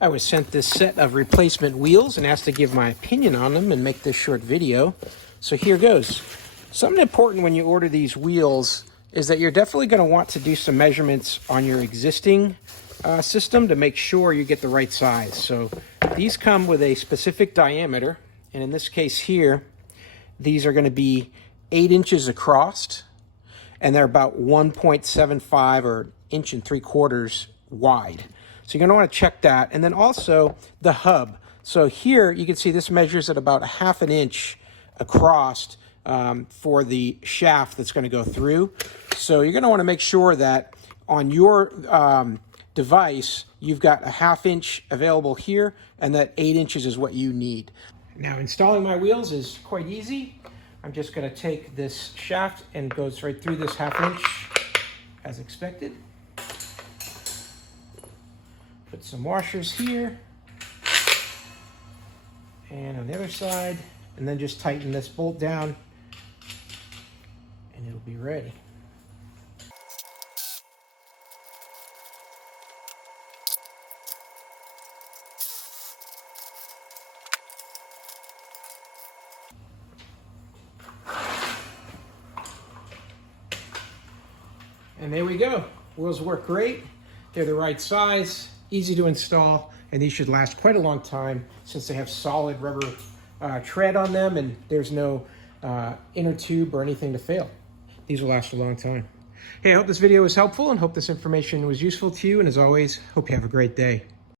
I was sent this set of replacement wheels and asked to give my opinion on them and make this short video. So here goes. Something important when you order these wheels is that you're definitely going to want to do some measurements on your existing system to make sure you get the right size. So these come with a specific diameter, and in this case here, these are going to be 8 inches across, and they're about 1.75 or 1.75 inches wide. So you're going to want to check that. And then also the hub. So here you can see this measures at about 1/2 inch across for the shaft that's going to go through. So you're going to want to make sure that on your device, you've got 1/2 inch available here, and that 8 inches is what you need. Now, installing my wheels is quite easy. I'm just going to take this shaft and it goes right through this 1/2 inch as expected. Put some washers here and on the other side, and then just tighten this bolt down and it'll be ready. And there we go. Wheels work great. They're the right size, easy to install, and these should last quite a long time since they have solid rubber tread on them and there's no inner tube or anything to fail. These will last a long time. Hey, I hope this video was helpful and hope this information was useful to you. And as always, hope you have a great day.